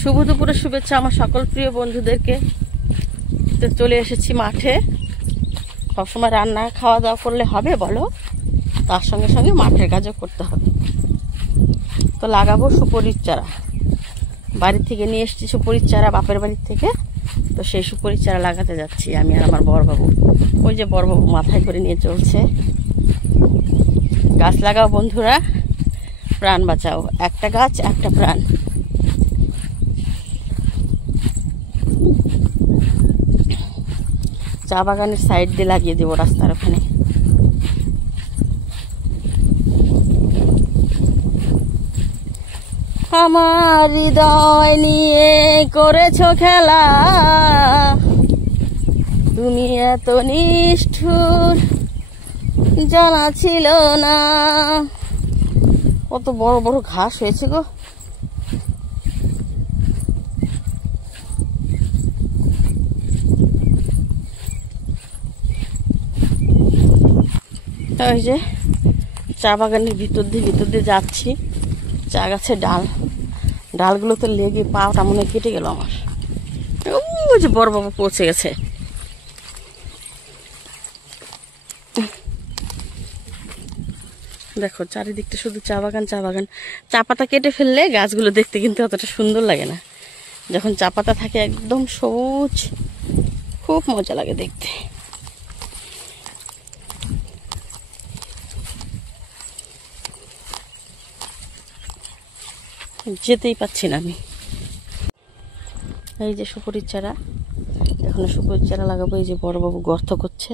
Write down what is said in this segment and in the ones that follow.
শুভ দুপুরের শুভেচ্ছা আমার সকল প্রিয় বন্ধুদেরকে। তো চলে এসেছি মাঠে। সবসময় রান্না খাওয়া দাওয়া করলে হবে বলো, তার সঙ্গে সঙ্গে মাঠের কাজও করতে হবে। তো লাগাবো সুপরির চারা, বাড়ি থেকে নিয়ে এসেছি সুপরির চারা বাপের বাড়ির থেকে। তো সেই সুপরির চারা লাগাতে যাচ্ছি আমি আর আমার বড়বাবু। ওই যে বড়বাবু মাথায় করে নিয়ে চলছে। গাছ লাগাও বন্ধুরা, প্রাণ বাঁচাও, একটা গাছ একটা প্রাণ। চা বাগানের সাইড দিয়ে লাগিয়ে দেবো রাস্তার ওখানে। আমার হৃদয় নিয়ে করেছো খেলা, তুমি এত নিষ্ঠুর জানা ছিল না। কত বড় বড় ঘাস হয়েছে গো। ওই যে চা বাগানের ভিতর দিয়ে যাচ্ছি। চা গাছের ডালগুলো তো লেগে পাটা মনে কেটে গেল আমার। ওই যে বড়বাবু পৌঁছে গেছে। দেখো চারিদিকটা শুধু চা বাগান চা বাগান। চা পাতা কেটে ফেললে গাছগুলো দেখতে কিন্তু অতটা সুন্দর লাগে না। যখন চা পাতা থাকে একদম সবুজ, খুব মজা লাগে দেখতে। যেতেই পাচ্ছি না আমি। এই যে সুপরির চারা, এখন সুপরির চারা লাগাবো। এই যে বড়বাবু গর্ত করছে।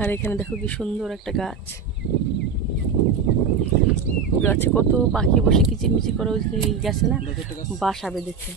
আর এখানে দেখো কি সুন্দর একটা গাছ। গাছে কত পাখি বসে কিচিরমিচি করে গেছে না, বাসা বেঁধেছে।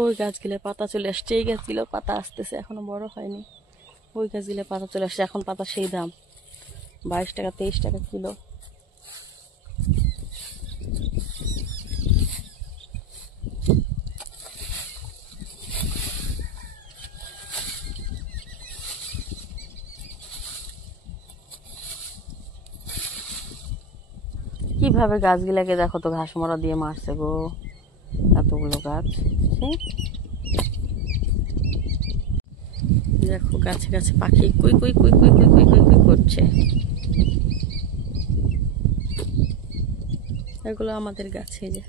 ওই গাছগুলো পাতা চলে আসছে। এই গাছগুলো পাতা আসতেছে, এখনো বড় হয়নি। ওই গাছগুলো পাতা চলে আসছে। এখন পাতা সেই দাম 22 টাকা 23 টাকা কিলো। কিভাবে গাছগুলাকে দেখো তো ঘাস মরা দিয়ে মারছে গো, এতগুলো গাছ। দেখো গাছে গাছে পাখি কুই কুই কুই কুই কুই কুই কুই কুই করছে। এগুলো আমাদের গাছে। যে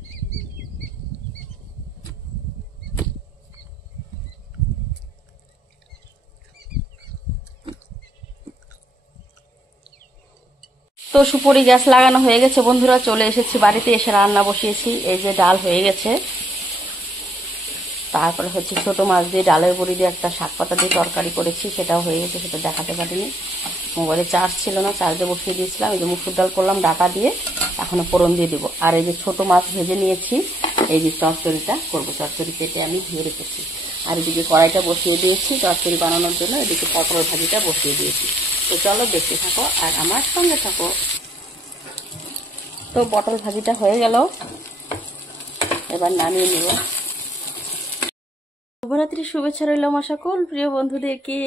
তো সুপরি গাছ লাগানো হয়ে গেছে বন্ধুরা। চলে এসেছি বাড়িতে, এসে রান্না বসিয়েছি। এই যে ডাল হয়ে গেছে। তারপরে হচ্ছে ছোট মাছ দিয়ে ডালের বড়ি দিয়ে একটা শাক পাতা দিয়ে তরকারি করেছি, সেটাও হয়ে গেছে। সেটা দেখাতে পারিনি, মোবাইলে চার্জ ছিল না, চার্জে বসিয়ে দিয়েছিলাম। এই যে মুসুর ডাল করলাম ডাটা দিয়ে, এখনো ফোড়ন দিয়ে দিব। আর এই যে ছোট মাছ ভেজে নিয়েছি, এই যে চচ্চড়িটা করবো। চচ্চড়ি পেটে আমি ধুয়ে রেখেছি। আর এদিকে কড়াইটা বসিয়ে দিয়েছি চচ্চড়ি বানানোর জন্য। এদিকে পটল ভাজিটা বসিয়ে দিয়েছি। তো চলো দেখতে থাকো আর আমার সঙ্গে থাকো। তো পটল ভাজিটা হয়ে গেল, এবার নামিয়ে নেব। শুভরাত্রির শুভেচ্ছা রইল আমার সকল প্রিয় বন্ধুদেরকে।